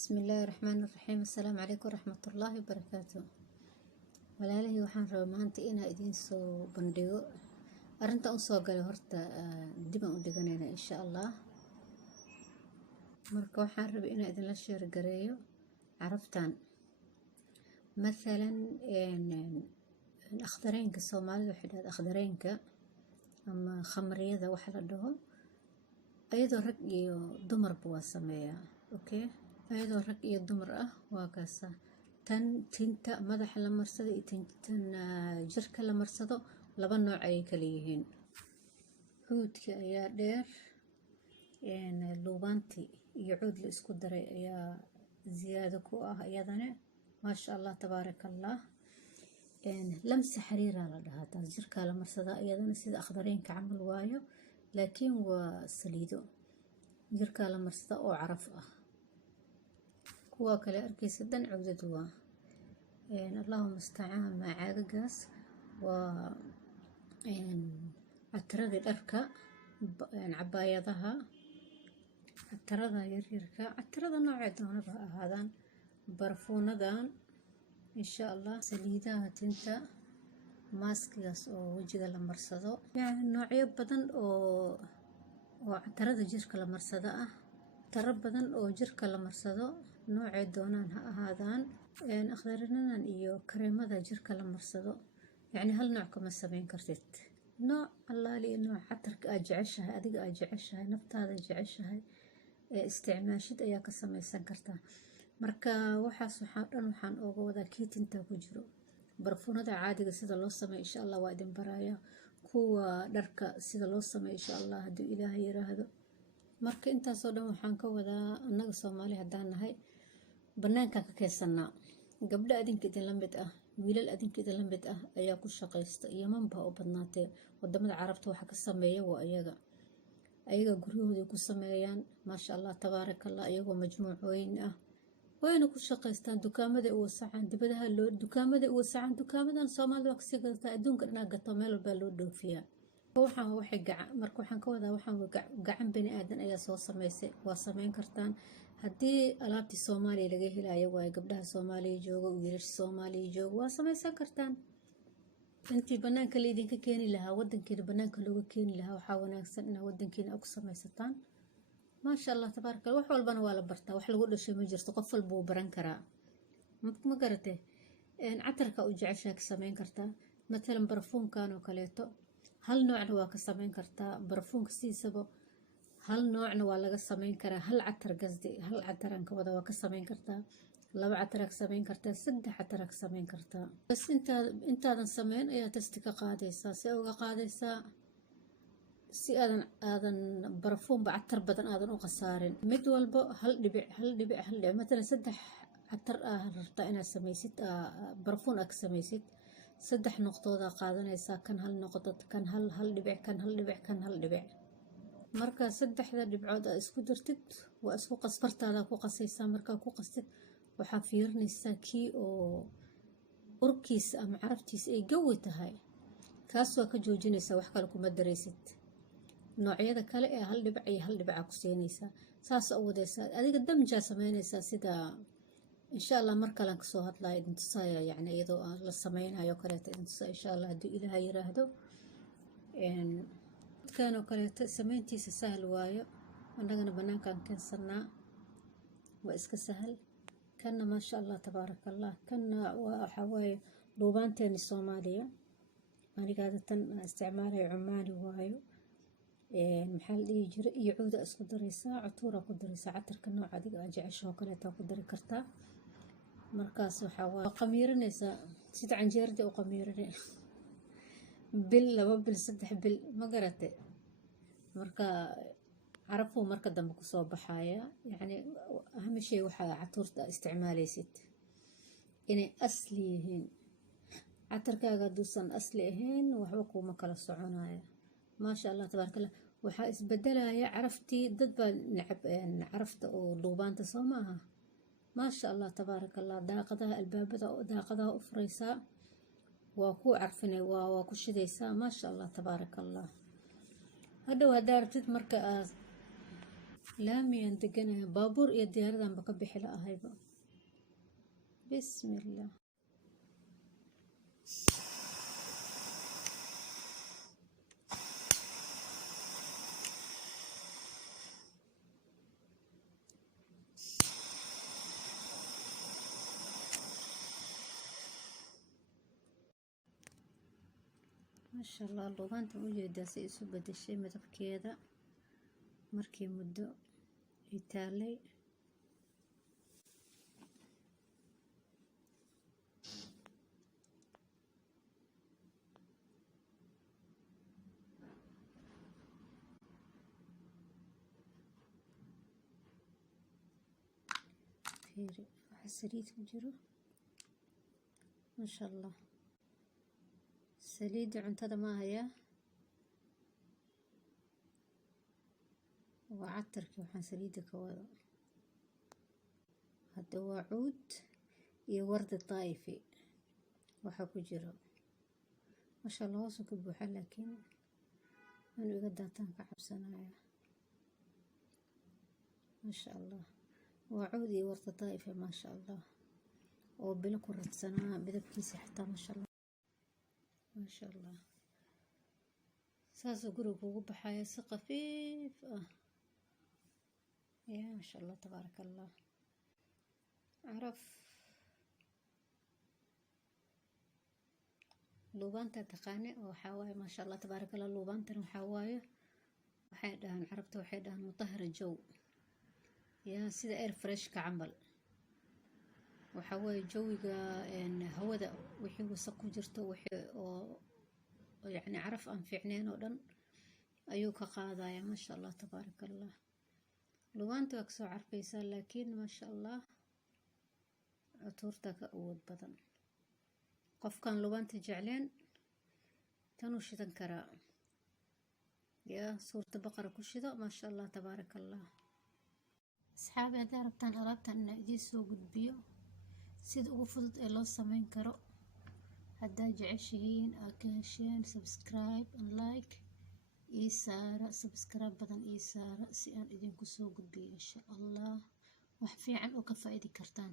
بسم الله الرحمن الرحيم. السلام عليكم ورحمة الله وبركاته. walaalahey waxaan rabaa maanta inaan idiin soo bandhigo arinta aan soo galay horta dib aan u dhiganayna insha Allah. marka waxaan rabaa inaan idin la sheer gareeyo caraftan مثلا akhdareenka Soomaalida waxay dhahdaan akhdareenka ama khamriyada waxa la dhaho ayadoo rag iyo dumarba waa sameeyaa. okay ayadoo rag iyo dumar ah waa kaasa tan tinta madaxa la marsado iyo tan jirka la marsado laba nooc ay kala yihiin. cuudka ayaa dheer luubaanti iyo cuud la isku daray ayaa ziyaado ku ah iyadana maasha Allah tabaarakallah. lamsi xariira la dhahaa taas jirka la marsada iyadana sida akhdareenka camal waayo laakiin waa saliido jirka la marsada oo caraf ah. kuwa kale arkaysa dan cudud waa Allahumma musta'aan ma caagagaas waa catarada dharka cabaayadaha catarada yaryarka catarada nooca doonaba ahaadaan barfuunadan insha Allah saliidaha tinta maaskigaas oo wajiga la marsado yani noocyo badan oo catarada jirka la marsado ah tara badan oo jirka la marsado noocay doonaan ha ahaadaan akhdarinadan iyo kareemada jirka la marsado yani hal nooc kama sameyn kartid nooc allaali nooc catarka aad jeceshahay adiga aad jeceshahay naftaada jeceshahay isticmaashid ayaa ka samaysan kartaa. marka waxaas waxaan uga wadaa kiitinta ku jiro barfuunada caadiga sida loo sameeyo insha Allah waa idin baraya kuwa dharka sida loo sameeyo insha Allah hadii Ilaahay yiraahdo. marka intaas oo dhan waxaan ka wadaa annaga Soomaali hadaan nahay banaanka ka keensanaa gabdho adinka idin la mid ah wiilal adinka idin la mid ah ayaa ku shaqeysta Yemen baa u badnaatay wadamada Carabta waxa ka sameeya waa ayaga guryahooda ku sameeyaan maasha Allah tabaarakallah ayagoo majmuucooyin ah wayna ku shaqeystaan dukaamada u wasacan dibadaha loo dukaamada u wasacan dukaamadan Soomaalida wax sii gata adduunka dhinaca gato meel walba loo dhoofiyaa. waxaan waxay marka waxaan ka wadaa waxaan gacan bani aadan ayaa soo sameysay waa sameyn kartaan hadii alaabti Soomaaliya laga helayo waa gabdhaha Soomaaliya jooga wiilasha Soomaaliya jooga waa sameysan kartaan intii banaanka la idinka keeni lahaa wadankeena banaanka looga keeni lahaa waxa wanaagsan in wadankeena ku sameysataan maasha Allah tabaarakallah. wax walbana waa la bartaa wax lagu dhashay ma jirto qof walba uu baran karaa ma garatay catarka u jeceshaa ka sameyn kartaa مثلا barfuunkan oo kaleeto hal noocna waa ka sameyn kartaa barfuunka siisaba hal noocna waa laga sameyn karaa hal catar gasdi hal cataran ka wada waa ka sameyn kartaa laba catar ka sameyn kartaa saddex catar ka sameyn kartaa bas intaadan sameyn ayaa tasti ka qaadaysaa si uga qaadaysaa si aadan barfuun ba catar badan aadan u qasaarin mid walba hal dhibic مثلا saddex catar rabta inaad sameysid barfuun aad sameysid saddex noqdooda qaadanaysa kan hal noqdo kan hal dhibic kan hal dhibic kan hal dhibic marka saddexda dhibcood aad isku dartid waa isku qasbartaada ku qasaysaa marka ku qastid waxa fiirinaysaa kii oo urkiisa ama caraftiisa ay gawi tahay kaas waa ka joojinaysaa wax kale kuma dareysid noocyada kale ee hal dhibic iyo hal dhibic ku siinaysaa saas oo wadaysaa adiga damja sameynaysaa sida insha Allah marka la ka soo hadlaa idin tusaya yani iyadoo la sameynayo kale idin tusaya insha Allah hadii Ilaahay yiraahdo kan oo kale sameyntiisa sahal waayo annagana banaanka keensanaa waa iska sahal kana maasha Allah tabaarakallah kana waxa waaye luubaanteena Soomaaliya aniga tan isticmaalay Cumaani waayo maxaa la dhihi jiray iyo cuuda isku daraysaa catuura ku daraysaa catarka nooc adiga aad jeceshahay kale ku dari kartaa markaas waxa waa qamiirinaysa sida canjeerada u qamiirinay bil laba bil saddex bil ma garatay marka carafu marka dambe ku soo baxaya yani aham shay waxa catuurta isticmaalaysid inay asli yihiin catarkaaga duusan asli ahayn waxba kuma kala soconaya maasha Allah tabaarakallah. waxa isbedelaya caraftii dad baa nacab carafta oo duubaanta soo maaha maasha Allah tabaarakallah. daaqadaha albaabada daaqadaha u furaysaa waa ku carfinay waa ku shidaysaa maasha Allah tabaarakallah. hadhow hadaa rabtid marka laamiyaan deganaya baabuur iyo diyaaradanba ka bixi la'ahayba. bismillah. maasha allah, luubaantan ujeedaa si isu bedeshay midabkeeda markii muddo ay taalay. fiiri waxa saliid ku jiro, maasha allah. saliidda cuntada ma ahayaa, waa catarkii waxaan saliidda ka wado. hadda waa cuud iyo wardi daa'ifi waxa ku jiro, maasha allah. hoosu ka buuxa laakiin inuu iga daataan ka cabsanaya. maasha allah, waa cuud iyo wardi daa'ifi maasha allah, oo bilo ku radsanaa midabkiisa xitaa maasha allah. maasha allah, saasuu guriga kugu baxaya si khafiif ah. ya maasha allah, tabaaraka allah. caraf luubaanta taqaane oo waxaa waaye maasha allah tabaaraka allah. luubaantan waxaa waaye, waxay dhahaan carabta, waxay dhahaan mutahara jow. yaa sida air freshka camal. waxaa waaye jawiga hawada wixii wasaq ku jirto, wixii oo yacni caraf aan fiicneen oo dhan ayuu ka qaadaya. maasha allah tabaaraka allah. luubaanta waa kasoo carfaysaa, laakiin maasha allah cutuurta ka awood badan. qofkan luubaanta jecleen tanuu shidan karaa. yaa suurta baqara ku shido. maasha allah tabaaraka allah. asxaabi, haddaa rabtaan alaabtan inaa idiin soo gudbiyo sida ugu fudud ee loo sameyn karo, haddaa jeceshihiin aad ka hesheen, subscribe and like ii saara. subscribe badan ii saara si aan idinku soo gudbiyo insha allah wax fiican oo ka faa'iidi kartaan.